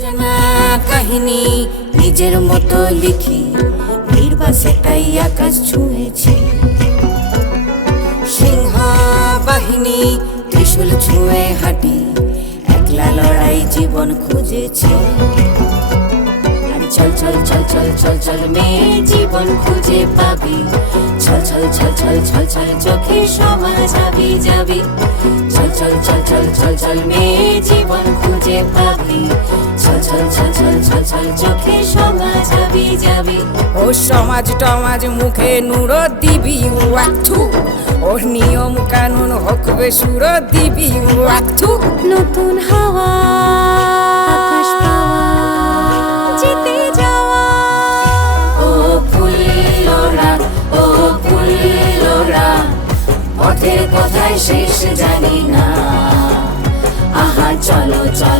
অচেনা কাহিনী নিজের মতো লিখি, নির্বাসেটাই আকাশ ছুঁয়েছি। সিংহ বাহিনী ত্রিশূল ছুঁয়ে হাঁটি, একলা লড়াই জীবন খুঁজেছি। আর চল চল চল চল চল চল মেয়ে জীবন খুঁজে পাবি, চল চল চল চল চল চল চোখে সমা যাবি যাবি। চল চল চল চল চল চল মেয়ে জীবন খুঁজে পাবি, চল চল চল চল চল চল চোখে সমা যাবি যাবি। ও সমাজ টমাজ মুখে নূর দিবি ওয়াক্থু, ওর নিয়ম কানুন হকবে সুর দিবি ওয়াক্থু। নতুন হাওয়া আকাশ পাওয়া জিতে যাওয়া, ও ফুল্লরা ও ফুল্লরা পথের কথায় শেষ জানি না। আহা চলো চলো